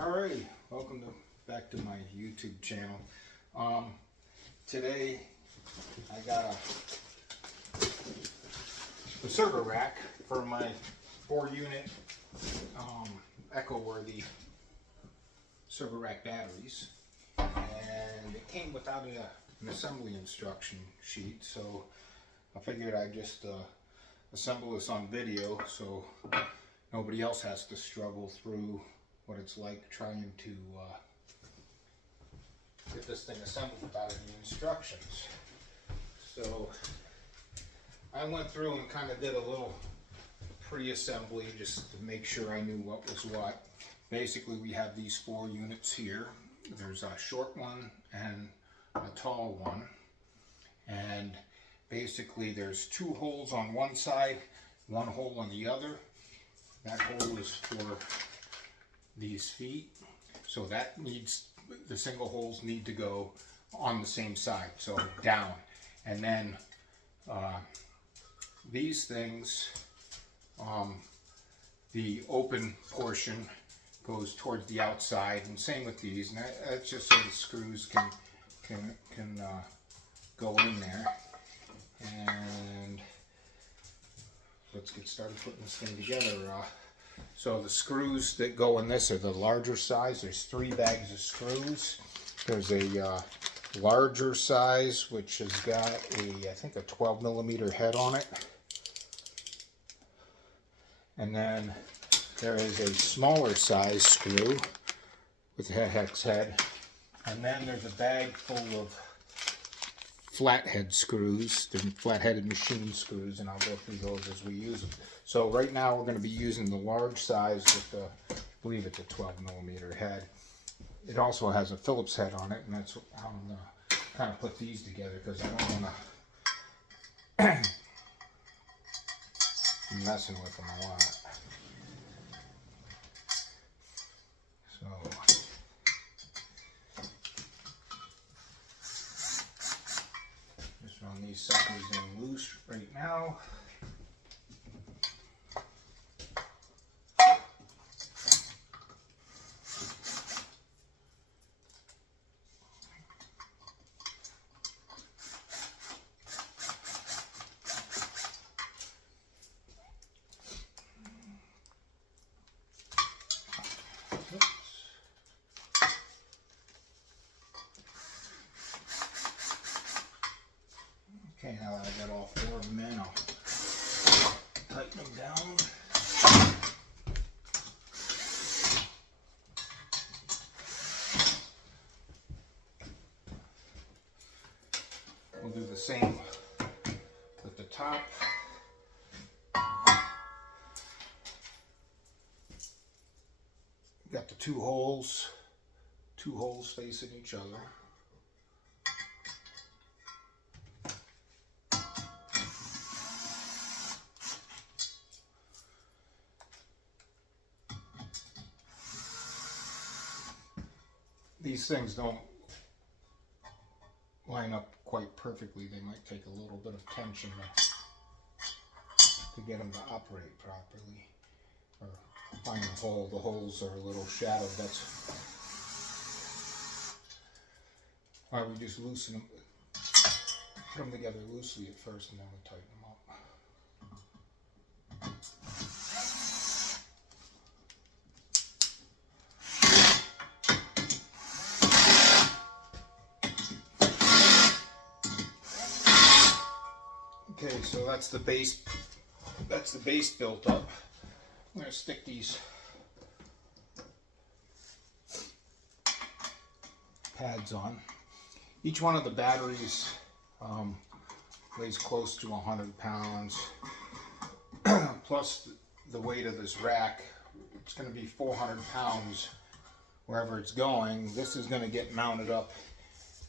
Alrighty, welcome back to my YouTube channel. Today I got a server rack for my 4-unit Ecoworthy server rack batteries, and it came without an assembly instruction sheet, so I figured I'd just assemble this on video so nobody else has to struggle through what it's like trying to get this thing assembled without any instructions. So I went through and kind of did a little pre-assembly just to make sure I knew what was what. Basically, we have these 4 units here. There's a short one and a tall one, and basically there's 2 holes on one side, 1 hole on the other. That hole is for these feet, so that needs, the single holes need to go on the same side, so down. And then these things, the open portion goes towards the outside, and same with these, and that's just so the screws can go in there. And let's get started putting this thing together. So the screws that go in this are the larger size. There's 3 bags of screws. There's a larger size which has got I think a 12mm head on it. And then there is a smaller size screw with a hex head. And then there's a bag full of flathead screws, the flat-headed machine screws, and I'll go through those as we use them. So right now we're going to be using the large size with the, I believe it's a 12mm head. It also has a Phillips head on it, and that's how I'm going to kind of put these together because I don't want to be messing with them a lot. So run these suckers in loose right now. Okay, now that I got all 4 of them in, I'll tighten them down. We'll do the same with the top. Got the 2 holes facing each other. These things don't line up quite perfectly. They might take a little bit of tension to get them to operate properly, or find the hole. The holes are a little shadowed. That's why we just loosen them, put them together loosely at first, and then we tighten them up. Okay, so that's the base. That's the base built up. I'm going to stick these pads on. Each one of the batteries weighs close to 100 pounds. Plus the weight of this rack, it's going to be 400 pounds wherever it's going. This is going to get mounted up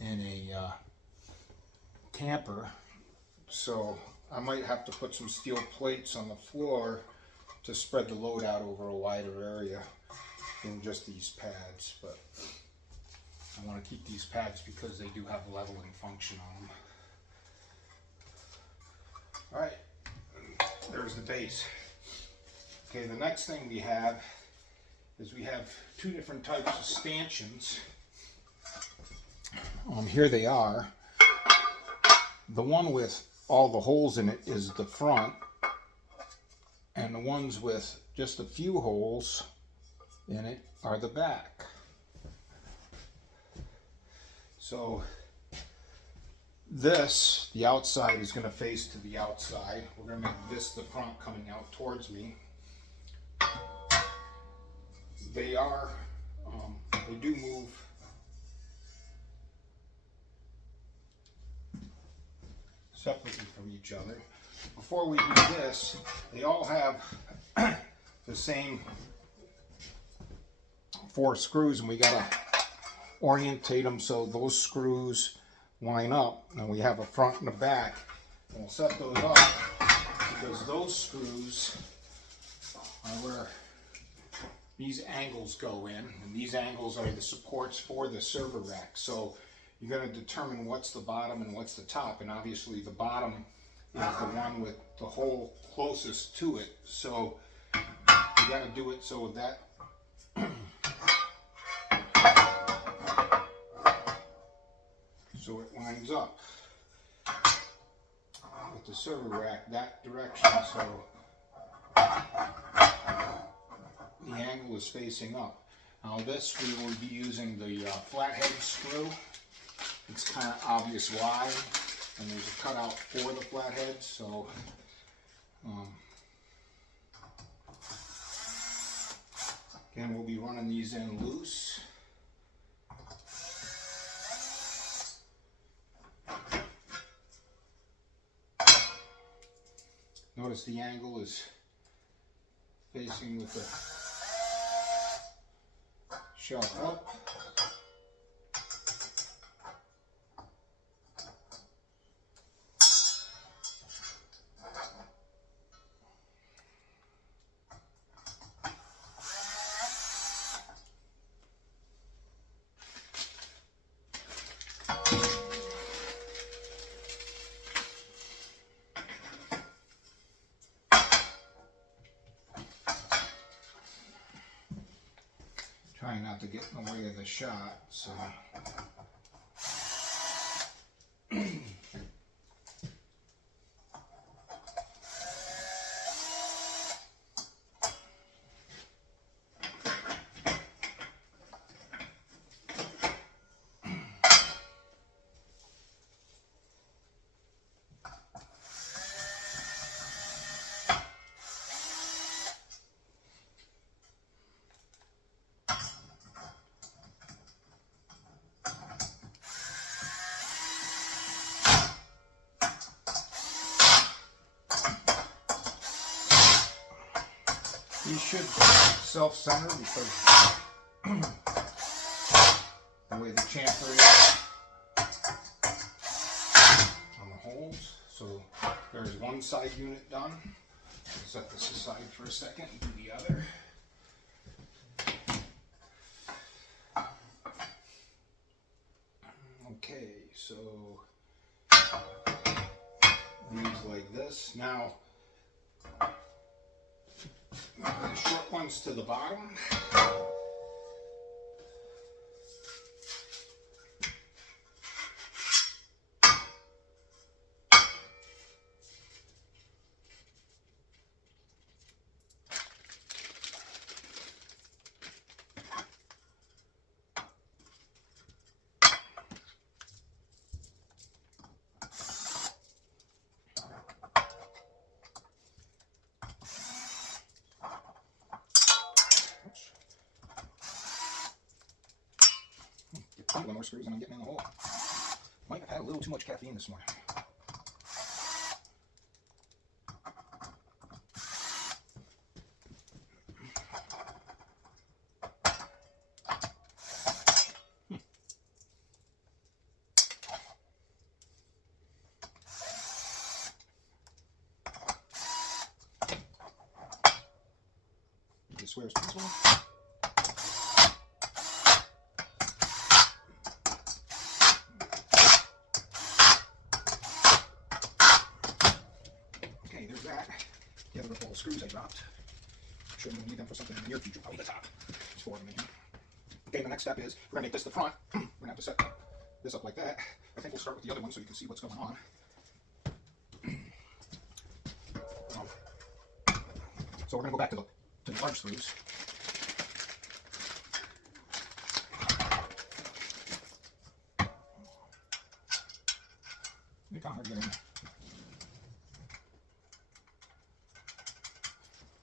in a camper. So I might have to put some steel plates on the floor to spread the load out over a wider area than just these pads. But I want to keep these pads because they do have a leveling function on them. Alright, there's the base. Okay, the next thing we have is we have two different types of stanchions. Here they are. The one with all the holes in it is the front, and the ones with just a few holes in it are the back. So this, the outside is going to face to the outside. We're going to make this the front coming out towards me. They are, they do move separately from each other. Before we do this, they all have the same 4 screws, and we got to orientate them so those screws line up, and we have a front and a back, and we'll set those up because those screws are where these angles go in, and these angles are the supports for the server rack. So you're going to determine what's the bottom and what's the top, and obviously the bottom is the one with the hole closest to it. So you got to do it so that so it lines up with the server rack that direction, so the angle is facing up. Now this, we will be using the flathead screw. It's kind of obvious why, and there's a cutout for the flathead, so again, we'll be running these in loose. Notice the angle is facing with the shelf up. Trying not to get in the way of the shot, so these should self-center because the way the chamfer is on the holes. So there's one side unit done. I'll set this aside for a second and do the other. Okay, so these like this. Now the short ones to the bottom. One more screws and I'm getting in the hole. Might have had a little too much caffeine this morning. I swear it's this one. There's that. The other ball screws I dropped. I'm sure I'm going to need them for something in the near future, probably the top. these four of them in. Okay, the next step is we're going to make this the front. We're going to have to set this up like that. I think we'll start with the other one so you can see what's going on. So we're going to go back to the large screws. They're kind of hard to get in there.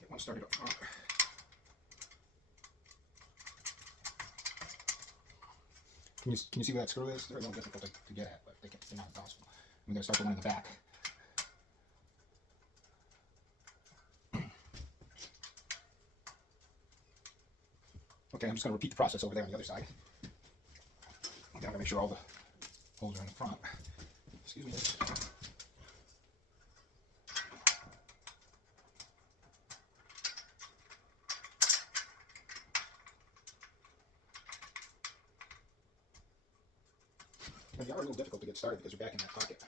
Get one started up front. Can you see where that screw is? They're a little difficult to get at, but they're not impossible. I'm going to start the one in the back. Okay, I'm just going to repeat the process over there on the other side. Okay, I'm going to make sure all the holes are in the front. Excuse me. They are a little difficult to get started because you're back in that pocket.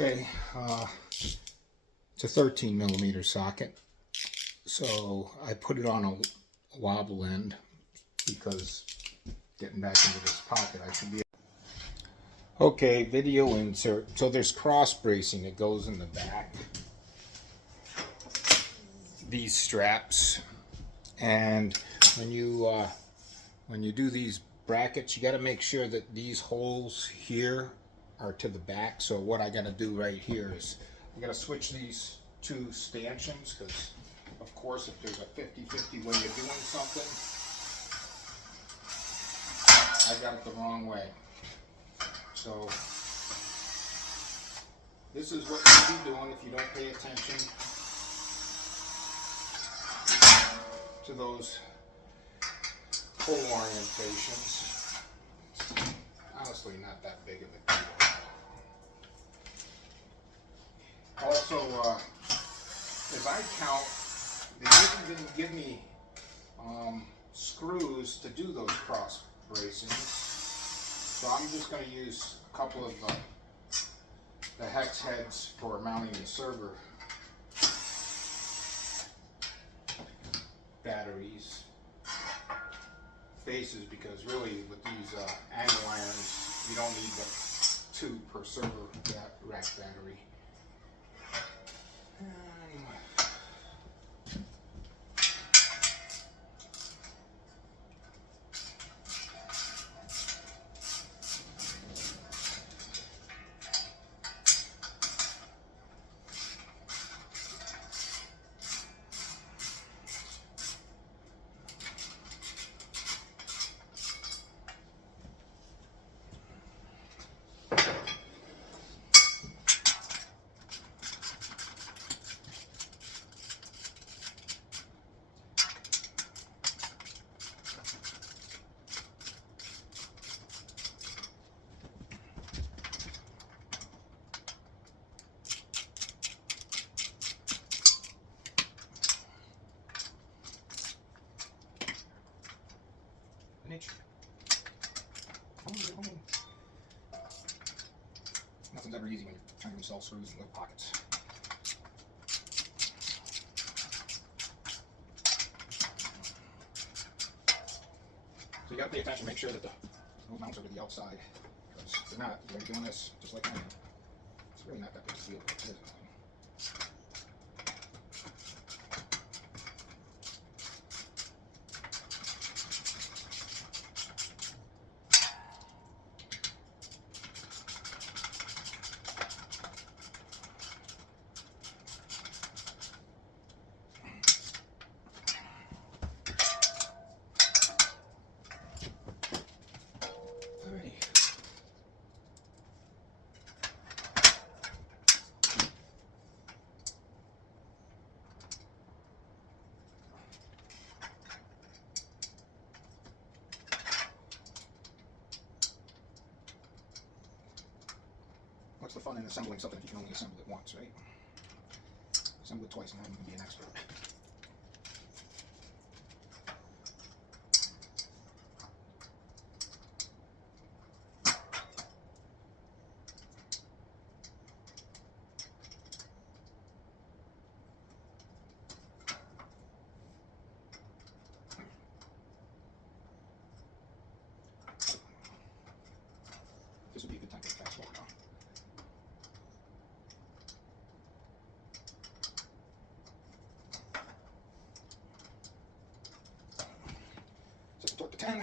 Okay, it's a 13 millimeter socket, so I put it on a wobble end because getting back into this pocket I should be. Okay, video insert. So there's cross bracing that goes in the back, these straps, and when you do these brackets, you got to make sure that these holes here are to the back. So what I got to do right here is I got to switch these two stanchions, because of course if there's a 50-50 when you're doing something, I got it the wrong way. So this is what you'll be doing if you don't pay attention to those hole orientations. Honestly, not that big of a deal. Also, as I count, they didn't give me screws to do those cross bracings, so I'm just going to use a couple of the hex heads for mounting the server batteries faces, because really with these angle irons you don't need but 2 per server rack battery. Anyway. Nothing's ever easy when you're trying to install screws in little pockets. So you got to pay attention, make sure that the little mounts are to the outside, because if they're not, you're doing this just like I am. It's really not that big a deal, but it is. what's the fun in assembling something if you can only assemble it once, right? Assemble it twice and then you can be an expert. This would be a good time to fast forward now. Set the torque to 10.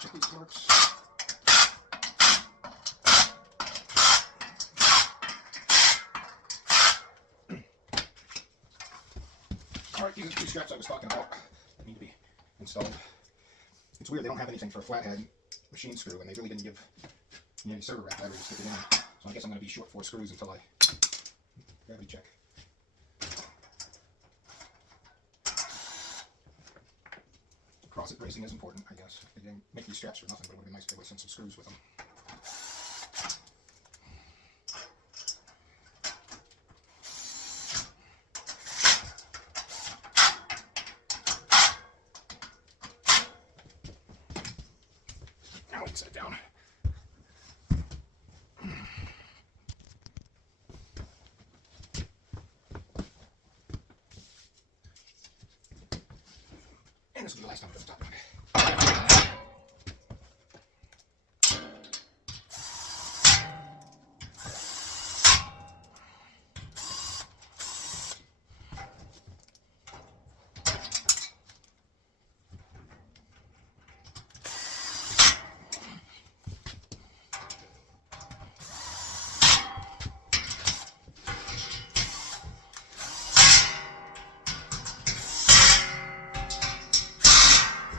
Check these torques. Alright, these are the two straps I was talking about that need to be installed. It's weird, they don't have anything for a flathead machine screw, and they really didn't give me any server rack battery to stick it in. So I guess I'm going to be short 4 screws until I gravity check. Cross-it bracing is important, I guess. They didn't make these straps for nothing, but it would be nice if they would send some screws with them. Now we can set it down. And this will be the last time I put the top on.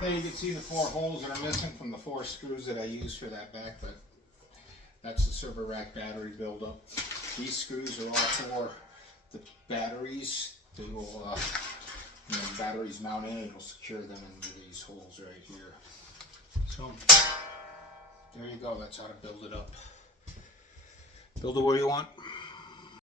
There you can see the 4 holes that are missing from the 4 screws that I used for that back, but that's the server rack battery buildup. These screws are all for the batteries. They will, the batteries mount in, it'll secure them into these holes right here. So, there you go, that's how to build it up. Build it where you want.